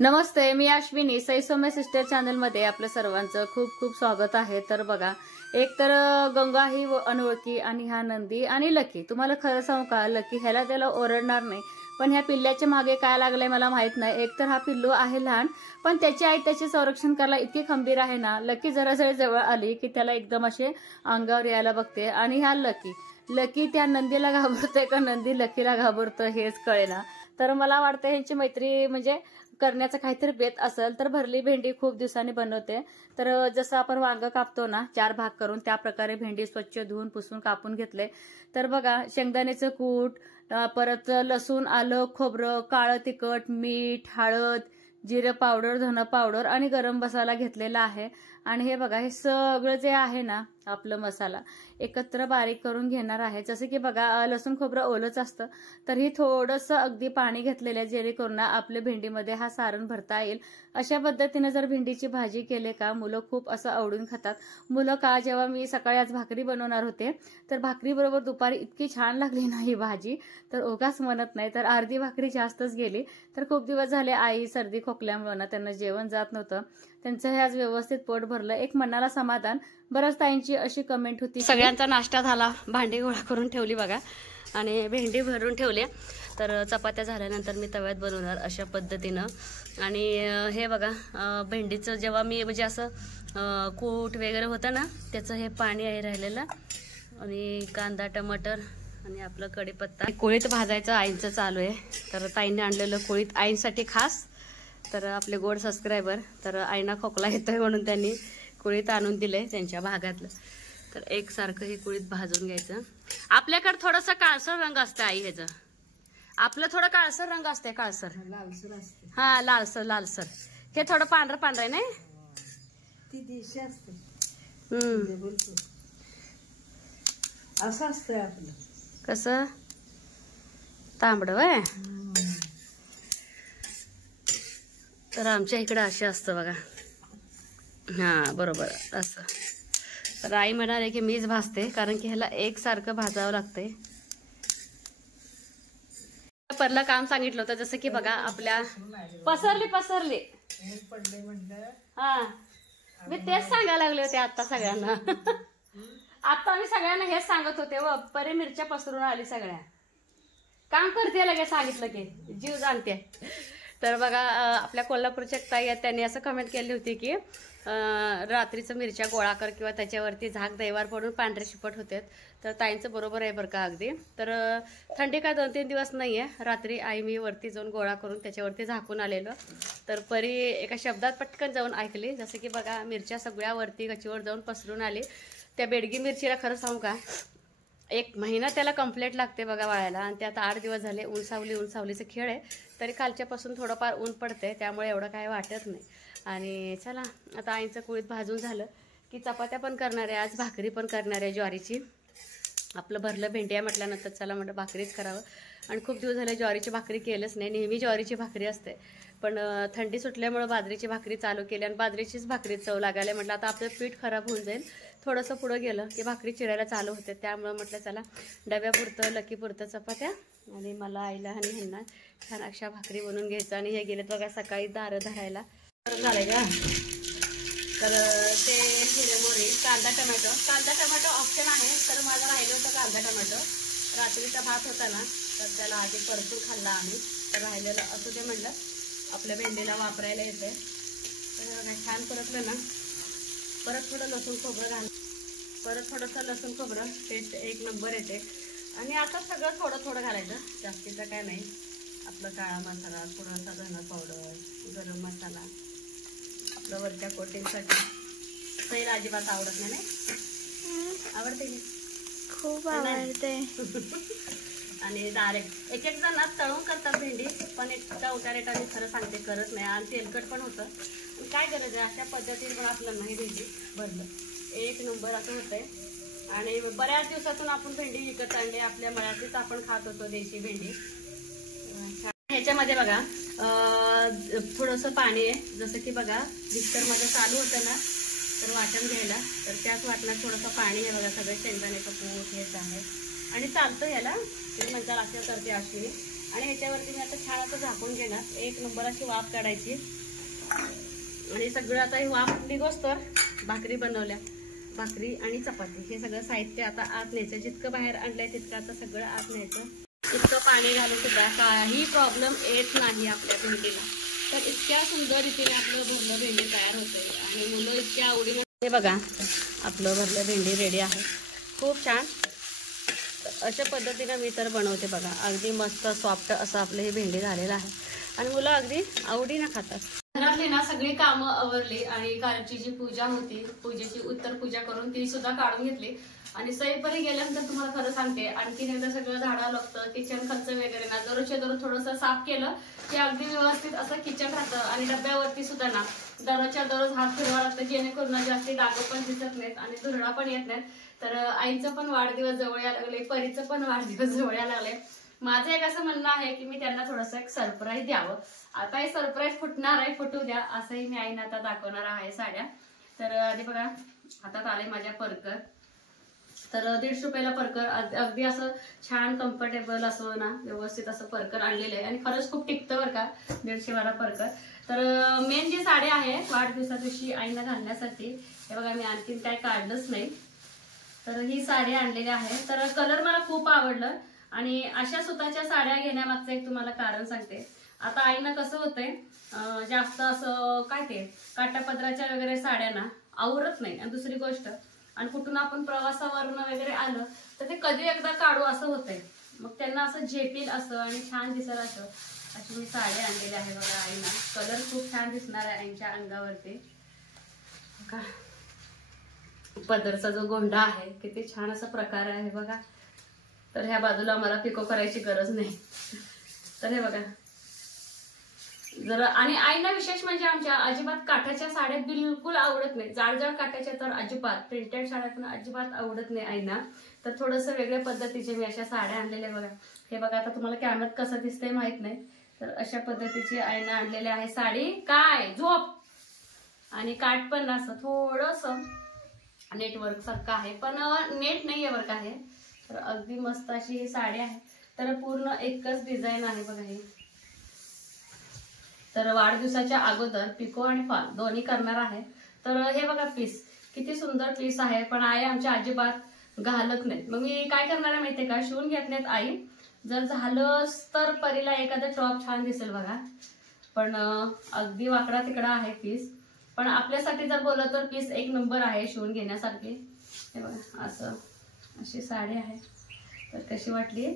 नमस्ते, मी अश्विनी. सई सौम्य sister channel मध्ये आपल्या सर्वांचं खूप खूप स्वागत आहे. तर बघा, एक तर गंगा ही अनोळखी आणि हा नंदी आणि लकी. तुम्हाला खरं सांगू का, लकी ह्याला त्याला ओरडणार नाही, पण ह्या पिल्ल्याच्या मागे काय लागलंय मला माहित नाही. एक तर हा पिल्लू आहे लहान, पण त्याची आई त्याचे संरक्षण करायला इतकी खंबीर आहे ना. लकी जरा जवळ आली की त्याला एकदम असे अंगावर यायला बघते. आणि ह्या लकी त्या नंदीला घाबरतोय का नंदी लकीला घाबरतोय हेच कळेना. तर मला वाटतं ह्यांची मैत्री म्हणजे करण्याचा काहीतरी बेत असेल. तर भरली भेंडी खूप दिवसांनी बनवते. तर जसं आपण वांग कापतो ना 4 भाग करून, त्या प्रकारे भेंडी स्वच्छ धुवून पुसून कापून घेतले. तर बघा, शेंगदाण्याचं कूट, परत लसूण, आलं, खोबरं, काळं तिखट, मीठ, हळद, जिरे पावडर, धन पावडर आणि गरम मसाला घेतलेला आहे. आणि हे बघा, हे सगळं जे आहे ना आपलं मसाला एकत्र बारीक करून घेणार आहे. जसं की बघा, लसूण खोबरं ओलच असतं, तर ही थोडंसं अगदी पाणी घेतलेलं आहे, जेणेकरून आपल्या भेंडीमध्ये हा सारण भरता येईल. अशा पद्धतीने जर भेंडीची भाजी केले का मुलं खूप असं आवडून खातात. मुलं का, जेव्हा मी सकाळी आज भाकरी बनवणार होते, तर भाकरी बरोबर दुपारी इतकी छान लागली ना ही भाजी, तर ओघाच म्हणत नाही. तर अर्धी भाकरी जास्तच गेली. तर खूप दिवस झाले आई सर्दी खोकल्यामुळे ना त्यांना जेवण जात नव्हतं. त्यांचं हे आज व्यवस्थित पोट भरलं, एक मनाला समाधान. बऱ्याच ताईंची अशी कमेंट होती, सगळ्यांचा नाश्ता झाला, भांडी गोळा करून ठेवली बघा आणि भेंडी भरून ठेवली. तर चपात्या झाल्यानंतर मी तव्यात बनवणार अशा पद्धतीनं. आणि हे बघा, भेंडीचं जेव्हा मी म्हणजे असं कूट वगैरे होतं ना, त्याचं हे पाणी आहे राहिलेलं. आणि कांदा, टमाटर आणि आपलं कढीपत्ता. कोळीत भाजायचं आईंचं चालू आहे. तर ताईंनी आणलेलं कोळीत आईंसाठी खास. तर आपले गोड सबस्क्रायबर, तर आईना खोकला येतोय म्हणून त्यांनी कुळीत आणून दिलंय त्यांच्या भागातलं. तर एकसारखं हे कुळीत भाजून घ्यायचं. आपल्याकडे थोडंसं काळसर रंग असतं आई ह्याचं, आपलं थोडं काळसर रंग असते, काळसर लालसर असते. हा, लालसर. हे थोडं पांढरं पांढरं आहे नाही, ती दिशी असते. असं असतंय आपलं. कसं तांबडं वय. तर आमच्या इकडं असे असतं बघा. हा, बरोबर असं. तर आई म्हणाले की मीच भाजते, कारण की ह्याला एकसारखं भाजावं लागतंय. परला काम सांगितलं होतं, जसं की बघा आपल्या पसरली हा, मी तेच सांगायला लागले होते आता सगळ्यांना. आता मी सगळ्यांना हेच सांगत होते, व परे मिरच्या पसरून आली सगळ्या. काम करते लगेच सांगितलं की जीव जाणते. तर बघा, आपल्या कोल्हापूरच्या ताई आहेत, त्यांनी असं कमेंट केली होती की रात्रीचं मिरच्या गोळा कर किंवा त्याच्यावरती झाक दैवार पडून पांढरे शिपट होते. तर ताईंचं बरोबर आहे बरं का अगदी. तर थंडी काय 2-3 दिवस नाही आहे. रात्री आई मी वरती जाऊन गोळा करून त्याच्यावरती झाकून आलेलो. तर परी एका शब्दात पटकन जाऊन ऐकली. जसं की बघा, मिरच्या सगळ्या वरती गच्चीवर जाऊन पसरून आली. त्या बेडगी मिरचीला खरं सांगू का, 1 महिना त्याला कंप्लीट लागते बघा वाळायला. आणि ते आता 8 दिवस झाले. ऊन सावलीचं खेळ आहे, तरी कालच्यापासून थोडंफार ऊन पडते, त्यामुळे एवढं काय वाटत नाही. आणि चला, आता आईचं कुळीत भाजून झालं की चपात्या पण करणार आहे, आज भाकरी पण करणार आहे ज्वारीची. आपलं भरलं भेंडी आहे म्हटल्यानंतर चला म्हटलं भाकरीच करावं. आणि खूप दिवस झाले ज्वारीची भाकरी केलंच नाही. नेहमी ज्वारीची भाकरी असते, पण थंडी सुटल्यामुळं बाजरीची भाकरी चालू केली आणि बाजरीचीच भाकरी चव लागायला. म्हटलं आता आपलं पीठ खराब होऊन जाईल, थोडंसं पुढं गेलं की भाकरी चिरायला चालू होते. त्यामुळं म्हटलं चला डब्यापुरतं, लकीपुरतं चपात्या आणि मला, आईला आणि ह्यांना छान अशा भाकरी बनवून घ्यायचं. आणि हे गेलेत बघा सकाळी दारं धरायला. झालंय का, तर ते हिरमोरी, कांदा टमॅटो ऑप्शन आहे. तर माझं राहिलं होतं कांदा टमॅटो. रात्रीचा भात होता ना, तर त्याला आधी परतून खाल्ला आम्ही. तर राहिलेलं असं ते म्हटलं आपल्या भेंडीला वापरायला येते. तर छान परतलं ना, परत थोडं लसूण खोबरं घाल, परत थोडंसं लसूण खोबरं, टेस्ट 1 नंबर येते. आणि आता सगळं थोडं थोडं घालायचं, जास्तीचं काय नाही. आपलं काळा मसाला, थोडासा धना पावडर, गरम मसाला, आपलं वरच्या कोटिंगसाठी. सैला अजिबात आवडत नाही. आवडते की खूप आवडते. आणि डायरेक्ट एक जण तळून करतात भेंडी, पण एक चौथ्या रेटाने खरं सांगते करत नाही. आणि तेलकट पण होतं. काय गरज आहे, अशा पद्धतीने पण आपलं नाही भेंडी भरलं 1 नंबर असं होतंय. आणि बऱ्याच दिवसातून आपण भेंडी विकत आणली, आपल्या मळ्यातलीच आपण खात होतो देशी भेंडी. ह्याच्यामध्ये बघा थोडंसं पाणी आहे. जसं की बघा मिक्सरमध्ये चालू होतं ना, तर वाटण घ्यायला, तर त्याच वाटणात थोडंसं पाणी आहे बघा. सगळे शेंगदाण्याचं कूट हेच आहे. आणि चालतं याला, तुम्ही म्हणता असं करते अश्विनी, आणि ह्याच्यावरती मी आता छान असं झाकून घेणार. एक नंबर अशी वाफ काढायची. आणि सगळं आता ही वाफ निघोस तर भाकरी बनवल्या, भाकरी आणि चपाती हे सगळं साहित्य आता आत न्यायचं. जितकं बाहेर आणलंय तितकं आता सगळं आत न्यायचं. इतकं पाणी घालून सुद्धा काही प्रॉब्लेम येत नाही आपल्या भेंडीला. तर इतक्या सुंदर रीतीने आपलं भरलं भेंडी तयार होते आणि मुलं इतक्या आवडीने. हे बघा आपलं भरलं भेंडी रेडी आहे. खूप छान अशा पद्धतीनं मी तर बनवते बघा. अगदी मस्त सॉफ्ट असं आपलं हे भेंडी झालेलं आहे आणि मुलं अगदी आवडीनं खातात. घरातली ना सगळी कामं आवरली आणि कालची जी पूजा होती, पूजेची उत्तर पूजा करून ती सुद्धा काढून घेतली. आणि सैपरी गेल्यानंतर तुम्हाला खरं सांगते आणखीन एकदा सगळं झाडावं लागतं. किचन खर्च वगैरे ना दररोजच्या दररोज थोडंसं साफ केलं की अगदी व्यवस्थित असं किचन राहतं. आणि डब्यावरती सुद्धा ना दररोजच्या दररोज हात फिरवा लागतं, जेणेकरून जास्ती डाग पण दिसत नाहीत आणि धुरळा पण येत नाहीत. तर आईचं पण वाढदिवस जवळ यायला लागले, परीचं पण वाढदिवस जवळ यायला लागले. माझं एक असं म्हणणं आहे की मी त्यांना थोडंसं एक सरप्राईज द्यावं. आता हे सरप्राईज फुटणार आहे, फुटू द्या असंही मी आईनं आता दाखवणार आहे साड्या. तर आधी बघा हातात आले माझ्या परकर. तर 150 रुपयाला परकर, अगदी असं छान कम्फर्टेबल असं ना व्यवस्थित असं परकर आणलेलं आहे आणि खरंच खूप टिकतं बरं का 150 वाला परकर. तर मेन जी साडी आहे वाढदिवसा दिवशी आईला घालण्यासाठी, हे बघा मी आणखीन काय काढलंच नाही. तर ही साडी आणलेली आहे. तर कलर मला खूप आवडलं आणि अशा सुताच्या साड्या घेण्यामागचं एक तुम्हाला कारण सांगते. आता आईनं कसं होतंय जास्त असं काय ते काटापदराच्या वगैरे साड्यांना आवरत नाही. आणि दुसरी गोष्ट आणि कुठून आपण प्रवासावरून वगैरे आलं तर ते कधी एकदा काढू असं होतंय. मग त्यांना असं झेपील असं आणि छान दिसत असं अशी मी साडी आणलेली आहे बघा आईना. कलर खूप छान दिसणार आहे आईच्या अंगावरती. का पदरचा जो गोंडा आहे किती छान असा प्रकार आहे बघा. तर ह्या बाजूला मला पिको करायची गरज नाही. तर हे बघा जरा. आणि आईना विशेष म्हणजे आमच्या अजिबात काठाच्या साड्या बिलकुल आवडत नाही. जाड काठाच्या तर अजिबात, प्रिंटेड साड्या पण अजिबात आवडत नाही आईना. तर थोडंसं वेगळ्या पद्धतीचे मी अशा साड्या आणलेल्या बघा. हे बघा आता तुम्हाला कॅमेऱ्यात कसं दिसतंय माहित नाही. तर अशा पद्धतीची आईना आणलेली आहे साडी. काय झोप आणि काठ पण असं थोडंसं नेटवर्क सारखं आहे पण नेट नाही आहे बरं का हे. तर अगदी मस्त अशी ही साडी आहे. तर पूर्ण एकच डिझाईन आहे बघा ही. तर वाढदिवसाच्या अगोदर पिको आणि फॉल दोन्ही करणार आहे. तर हे बघा पीस किती सुंदर पीस आहे पण आई आमच्या अजिबात घालत नाहीत. मग मी काय करणार आहे माहितीये का, शिवून घेत नाहीत आई. जर झालं तर परीला एखादा टॉप छान दिसेल बघा. पण अगदी वाकडा तिकडा आहे पीस. पण आपल्यासाठी जर बोललं तर पीस एक नंबर आहे शिवून घेण्यासारखी. हे बघा असं अशी साडी आहे. तर कशी वाटली.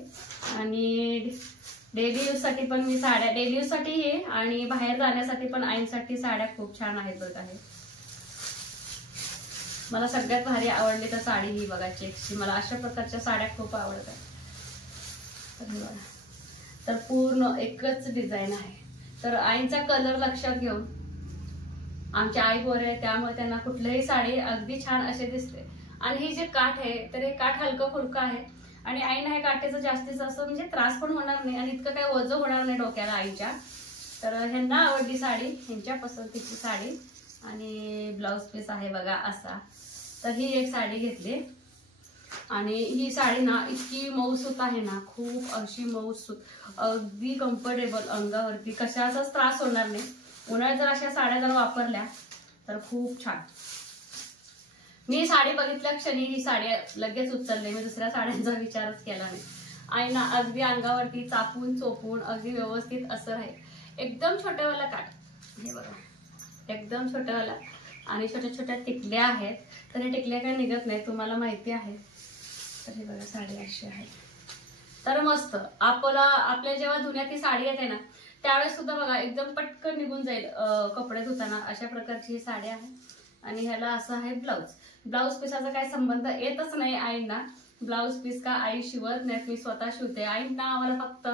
आणि डेली यूज साठी पण मी साड्या, डेली यूज साठी हे आणि बाहेर जाण्यासाठी पण आईंसाठी साड्या खूप छान आहेत बघा. हे मला सगळ्यात भारी आवडली तर साडी ही बघा चेक्सची. मला अशा प्रकारच्या साड्या खूप आवडतात. तर पूर्ण एकच डिझाईन आहे. तर आईंचा कलर लक्षात घेऊन आमच्या आई गोरे आहे त्यामुळे त्यांना कुठलीही साडी अगदी छान असे दिसते. आणि ही जे काठ आहे तर हे काठ हलकं फुलकं आहे आणि आईना हे काठीचं जास्तीत जास्त म्हणजे त्रास पण होणार नाही आणि इतकं काही वजन होणार नाही डोक्याला आईच्या. तर ह्यांना आवडली साडी, ह्यांच्या पसंतीची साडी. आणि ब्लाउज पीस आहे बघा असा. तर ही एक साडी घेतली आणि ही साडी ना इतकी मऊसूत आहे ना, खूप अशी मऊसूत, अगदी कम्फर्टेबल, अंगावरती कशाचाच त्रास होणार नाही. उन्हाळ्यात जर अशा साड्या जर वापरल्या तर खूप छान. मी साडी बघितल्या क्षणी ही साडी लगेच उचलली. मी दुसऱ्या साड्यांचा विचारच केला नाही. आईना अगदी अंगावरती चापून चोपून अगदी व्यवस्थित असं राहील. एकदम छोट्यावाला काठ, हे बघा एकदम छोट्यावाला. आणि छोट्या छोट्या टिकल्या आहेत. तर हे टिकल्या काय निघत नाही तुम्हाला माहिती आहे. तर हे बघा साडी अशी आहे. तर मस्त आपल्या जेव्हा धुण्यात ही साडी येते ना त्यावेळेस सुद्धा बघा एकदम पटकन निघून जाईल कपडे धुताना. अशा प्रकारची ही साडी आहे. आणि ह्याला असं आहे ब्लाउज. ब्लाउज पीसाचा काही संबंध येतच नाही आईंना. ब्लाउज पीस का आई शिवत नाहीत, मी स्वतः शिवते. आईंना आम्हाला फक्त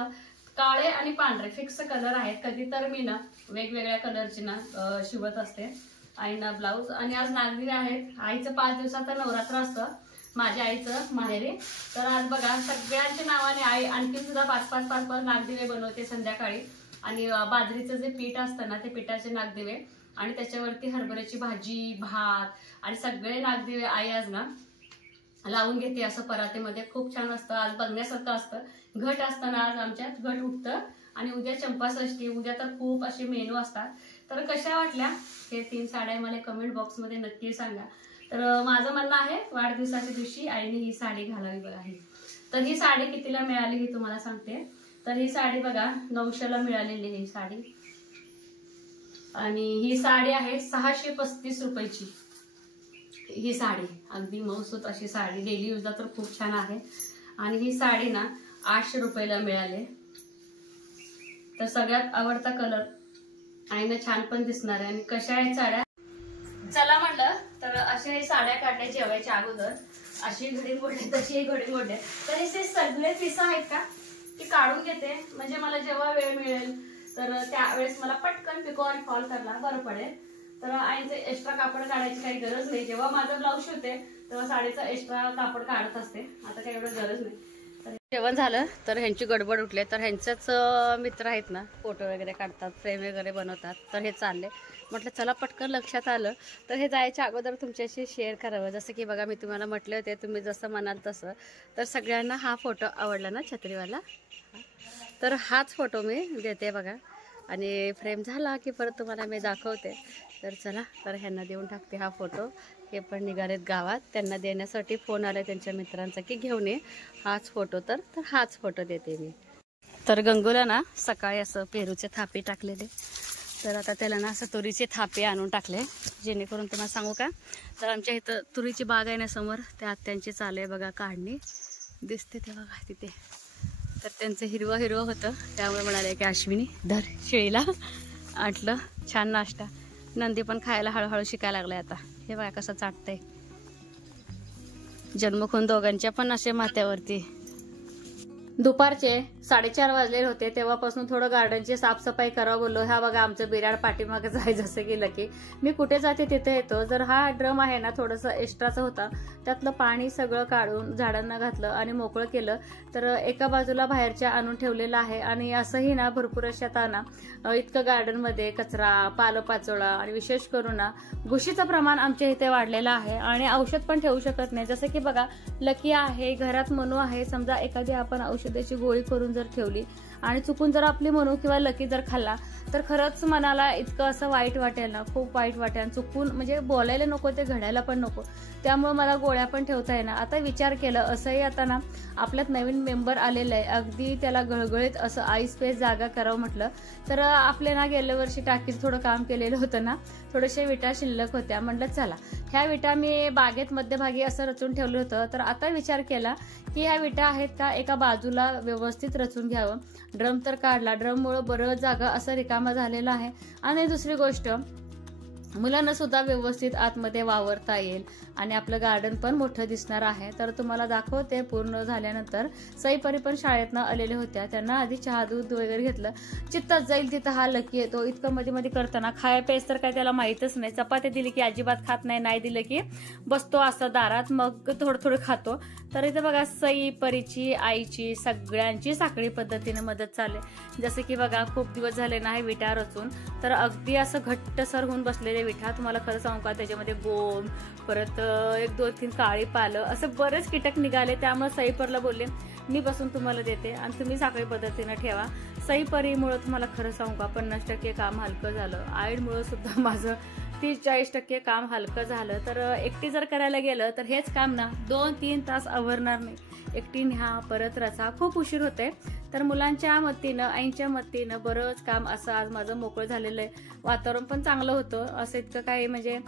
काळे आणि पांढरे फिक्स कलर आहेत. कधी तर मी ना वेगवेगळ्या कलरची ना शिवत असते आईंना ब्लाउज. आणि आज नागदिवे आहेत. आईचं 5 दिवसाचं नवरात्र असतं माझ्या आईचं माहेरी. तर आज बघा सगळ्यांच्या नावाने आई आणखी सुद्धा 5-5 नागदिवे बनवते संध्याकाळी. आणि बाजरीचं जे पीठ असतं ना ते पिठाचे नागदिवे आणि त्याच्यावरती हरभऱ्याची भाजी, भात आणि सगळे नागदिवे आई आज ना लावून घेते असं परातीमध्ये. खूप छान असतं, आज बघण्यासारखं असतं. घट असताना आज आमच्यात घट उठतं आणि उद्या चंपाषष्ठी, उद्या तर खूप असे मेनू असतात. तर कशा वाटल्या हे 3 साड्या मला कमेंट बॉक्समध्ये नक्की सांगा. तर माझं म्हणणं आहे वाढदिवसाच्या दिवशी आईने ही साडी घालावी बघा. ही तर ही साडी कितीला मिळाली ही तुम्हाला सांगते. तर ही साडी बघा 900ला मिळालेली ही साडी, आणि ही साडी आहे 635 रुपयाची. ही साडी अगदी मौसूत अशी साडी, डेली यूजला तर खूप छान आहे. आणि ही साडी ना 800 रुपयाला मिळाले. तर सगळ्यात आवडता कलर आईनं छान पण दिसणार आहे. आणि कशा आहेत साड्या, चला म्हटलं तर अशा ही साड्या काढल्या जेवायच्या अगोदर. अशी घडी मोडले तशी घडी मोडले. तर हे सगळे पीस आहेत का ती काढून घेते, म्हणजे मला जेव्हा वेळ मिळेल तर त्यावेळेस मला पटकन पिको आणि फॉल करायला बरं पडेल. तर आईचे एक्स्ट्रा कापड काढायची काही गरज नाही. जेव्हा माझं ब्लाऊज शिवते तेव्हा साडीचं एक्स्ट्रा कापड काढत असते, आता काही एवढं गरज नाही. तर जेवण झालं तर ह्यांची गडबड उठले. तर ह्यांचेच मित्र आहेत ना, फोटो वगैरे काढतात, फ्रेम वगैरे बनवतात. तर हे चालले, म्हटलं चला पटकन लक्षात आलं तर हे जायच्या अगोदर तुमच्याशी शेअर करावं. जसं की बघा मी तुम्हाला म्हटले होते, तुम्ही जसं म्हणाल तसं. तर सगळ्यांना हा फोटो आवडला ना छत्रीवाला, तर हाच फोटो मी देते बघा. आणि फ्रेम झाला की परत तुम्हाला मी दाखवते. तर चला, तर ह्यांना देऊन टाकते हा फोटो. हे पण निघालेत गावात, त्यांना देण्यासाठी फोन आला त्यांच्या मित्रांचा की घेऊन ये हाच फोटो. तर हाच फोटो देते मी. तर गंगूला ना सकाळी असं पेरूचे थापे टाकलेले, तर आता त्याला ना असं तुरीचे थापे आणून टाकले, जेणेकरून तुम्हाला सांगू का, तर आमच्या इथं तुरीची बाग आहे ना समोर, त्या आत्यांची चालू आहे बघा काढणी, दिसते ते बघा तिथे. तर त्यांचं हिरवं हिरवं होतं, त्यामुळे म्हणाले की अश्विनी धर शेळीला आटलं. छान नाश्ता. नंदी पण खायला हळूहळू शिकायला लागलाय आता. हे बघा कसं चाटतंय. जन्मखून दोघांच्या पण असे माथ्यावरती. दुपारचे 4:30 वाजलेले होते, तेव्हापासून थोडं गार्डनची साफसफाई करावं बोललो. हा बघा आमचं बिराड पाठीमागच आहे, जसं की लकी. मी कुठे जाते तिथे येतो. जर हा ड्रम आहे ना थोडंसं एक्स्ट्राचं होता, त्यातलं पाणी सगळं काढून झाडांना घातलं आणि मोकळं केलं. तर एका बाजूला बाहेरच्या आणून ठेवलेलं आहे. आणि असंही ना भरपूर अशा आता ना इतकं गार्डनमध्ये कचरा, पालपाचोळा आणि विशेष करून ना घुशीचं प्रमाण आमच्या इथे वाढलेलं आहे. आणि औषध पण ठेवू शकत नाही. जसं की बघा लकी आहे, घरात मनू आहे. समजा एखादी आपण औषधाची गोळी करून जर ठेवली आणि चुकून जर आपली मनू किंवा लकी जर खाल्ला तर खरंच मनाला इतकं असं वाईट वाटेल ना, खूप वाईट वाटेल. चुकून म्हणजे बोलायला नको, ते घडायला पण नको. त्यामुळे मला गोळ्या पण ठेवता येणार. आता विचार केलं, असंही आता ना आपल्यात नवीन मेंबर आलेलं आहे, अगदी त्याला गळगळीत असं आई स्पेस जागा करावं म्हटलं. तर आपले ना गेल्या वर्षी टाकीचं थोडं काम केलेलं होतं ना, थोड्याशा विटा शिल्लक होत्या. म्हटलं चला ह्या विटा मी बागेत मध्यभागी असं रचून ठेवलं होतं. तर आता विचार केला की ह्या विटा आहेत का एका बाजूला व्यवस्थित रचून घ्यावं. ड्रम तर काढला, ड्रममुळे बरं जागा असं रिकामा झालेला आहे. आणि दुसरी गोष्ट, मुलांना सुद्धा व्यवस्थित आतमध्ये वावरता येईल आणि आपलं गार्डन पण मोठं दिसणार आहे. तर तुम्हाला दाखवते पूर्ण झाल्यानंतर. सईपरी पण शाळेतनं आलेल्या होत्या, त्यांना आधी चहा दूध वगैरे घेतलं. चित्तच जाईल तिथं हा लकी येतो. इतकं मध्ये मध्ये करताना खाय पेस तर काय त्याला माहीतच नाही. चपाती दिली की अजिबात खात नाही, नाही दिलं की बसतो असं दारात, मग थोडं थोडं खातो. तर इथं बघा सई, परीची, आईची सगळ्यांची साखळी पद्धतीने मदत चालले. जसं की बघा खूप दिवस झाले ना हे विटा रचून, तर अगदी असं घट्टसर होऊन बसलेले विठा. तुम्हाला खरं सांगू का, त्याच्यामध्ये गोम, परत 1-2-3 काळी पालं, असं बरेच कीटक निघाले. त्यामुळे सईपरला बोलले मी बसून तुम्हाला देते आणि तुम्ही साखळी पद्धतीने ठेवा. सईपरीमुळे तुम्हाला खरं सांगू का 50% काम हलकं झालं. आईमुळे सुद्धा माझं 30-40% काम हलकं झालं. तर एकटी जर करायला गेलं तर हेच काम ना 2-3 तास आवरणार नाही. एकटी न्या परत रचा, खूप उशीर होते. तर मुलांच्या मतीनं, आईच्या मतीनं बरंच काम असं आज माझं मोकळं झालेलं आहे. वातावरण पण चांगलं होतं, असं इतकं काही म्हणजे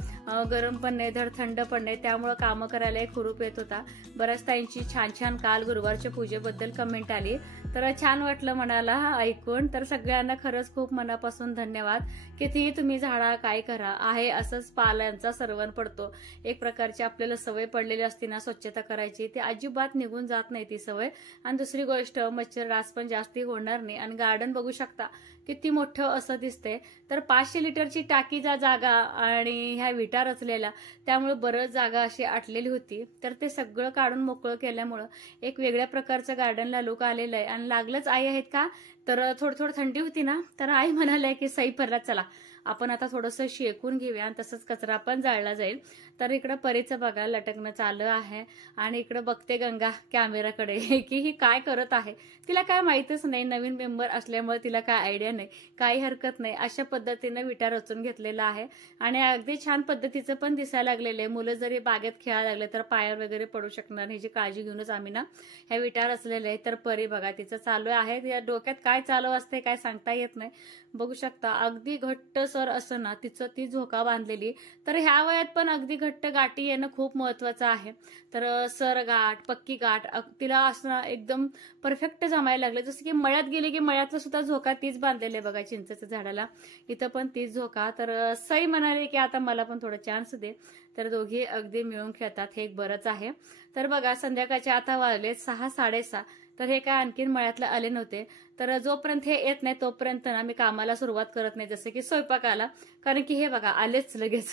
गरम पण नाही, धड थंड पण नाही. त्यामुळं कामं करायला एक हुरूप येत होता. बऱ्याच ताईंची छान छान काल गुरुवारच्या पूजेबद्दल कमेंट आली, तर छान वाटलं मनाला ऐकून. तर सगळ्यांना खरंच खूप मनापासून धन्यवाद. कितीही तुम्ही झाडा काय करा, आहे असंच पाल्यांचा सर्वण पडतो. एक प्रकारची आपल्याला सवय पडलेली असते ना स्वच्छता करायची, ती अजिबात निघून जात नाही ती सवय. आणि दुसरी गोष्ट, मच्छर डास पण जास्ती होणार नाही. आणि गार्डन बघू शकता किती मोठं असं दिसतंय. तर 500 लिटरची टाकीचा जागा आणि ह्या विटा रचलेल्या, त्यामुळे बरंच जागा अशी आटलेली होती. तर ते सगळं काढून मोकळं केल्यामुळं एक वेगळ्या प्रकारचं गार्डनला लुक आलेलं आहे. आणि लागलंच आई आहेत का तर थोडी थंडी होती ना, तर आई म्हणाल्या की सई परला चला आपण आता थोडंसं शेकून घेऊया आणि तसंच कचरा पण जाळला जाईल. तर इकडं परीचं बघा लटकणं चालू आहे आणि इकडं बघते गंगा कॅमेराकडे की ही काय करत आहे. तिला काय माहितच नाही, नवीन मेंबर असल्यामुळे तिला काय आयडिया नाही, काही हरकत नाही. अशा पद्धतीनं विटा रचून घेतलेला आहे आणि अगदी छान पद्धतीचं पण दिसायला लागलेलं आहे. मुलं जरी बागेत खेळायला लागले तर पायावर वगैरे पडू शकणार ह्याची काळजी घेऊनच आम्ही ना ह्या विटा रचलेल्या आहे. तर परी बघा तिचं चालू आहे, तिच्या डोक्यात काय चालू असते काय सांगता येत नाही. बघू शकता अगदी घट्ट सर असं ना तिचं ती झोका बांधलेली. तर ह्या वयात पण अगदी घट्ट गाठी येणं खूप महत्वाचं आहे. तर सर गाठ पक्की गाठ तिला असं एकदम परफेक्ट जमायला लागलं. जसं की मळ्यात गेली की मळ्यातलं सुद्धा झोका तीच बांधलेले बघा चिंचेच्या झाडाला, इथं पण तीच झोका. तर सई म्हणाले की आता मला पण थोडं चान्स दे. तर दोघी अगदी मिळून खेळतात, हे एक बरंच आहे. तर बघा संध्याकाळचे आता वाजले 6 साडेसहा. तर हे काय आणखीन मळ्यातलं आले नव्हते. तर जोपर्यंत हे येत नाही तोपर्यंत ना मी कामाला सुरुवात करत नाही, जसं की स्वयंपाकाला. कारण की हे बघा आलेच लगेच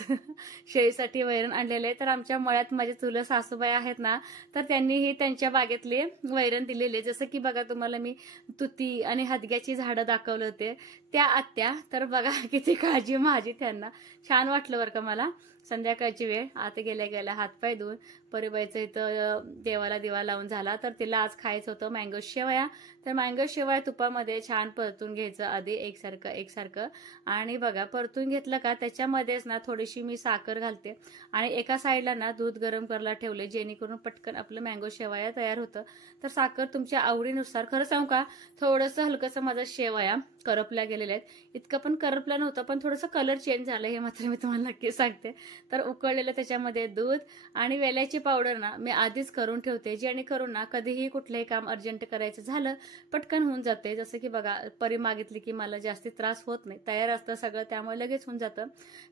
शेळीसाठी वैरण आणलेलं आहे. तर आमच्या मळ्यात माझे चुलत सासूबाई आहेत ना, तर त्यांनीही त्यांच्या बागेतले वैरण दिलेले. जसं की बघा तुम्हाला मी तुती आणि हदग्याची झाडं दाखवले होते, त्या आत्या. तर बघा किती काळजी माझी त्यांना. छान वाटलं बरं का मला. संध्याकाळची वेळ आता गेल्या गेल्या हातपाय धुवून परीबाईचं इथं देवाला दिवा लावून झाला. तर तिला आज खायचं होतं मँगो शेवया. तर मँगो शेवया तुपामध्ये छान परतून घ्यायचं आधी एकसारखं आणि बघा परतून घेतलं का त्याच्यामध्येच ना थोडीशी मी साखर घालते आणि एका साईडला ना दूध गरम करायला ठेवले, जेणेकरून पटकन आपलं मँगो शेवया तयार होतं. तर साखर तुमच्या आवडीनुसार. खरं सांगू का थोडंसं हलकंसं माझं शेवया करपल्या गेलेल्या आहेत. इतकं पण करपलं नव्हतं, पण थोडंसं कलर चेंज झालं हे मात्र मी तुम्हाला नक्की सांगते. तर उकळलेलं त्याच्यामध्ये दूध आणि वेलायची पावडर ना मी आधीच करून ठेवते, जेणेकरून ना कधीही कुठलंही काम अर्जंट करायचं झालं पटकन होऊन जाते. जसं की बघा परी मागितली की मला जास्ती त्रास होत नाही, तयार असतं सगळं, त्यामुळे लगेच होऊन जातं.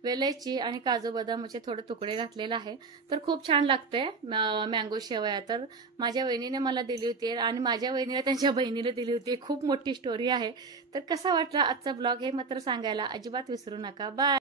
वेलायची आणि काजू बदामाचे थोडे तुकडे घातलेले आहे. तर खूप छान लागते मँगो शेवया. तर माझ्या वहिनीने मला दिली होती आणि माझ्या वहिनीला त्यांच्या बहिणीला दिली होती. खूप मोठी स्टोरी आहे. तर कसा वाटला आजचा ब्लॉग हे मात्र सांगायला अजिबात विसरू नका. बाय.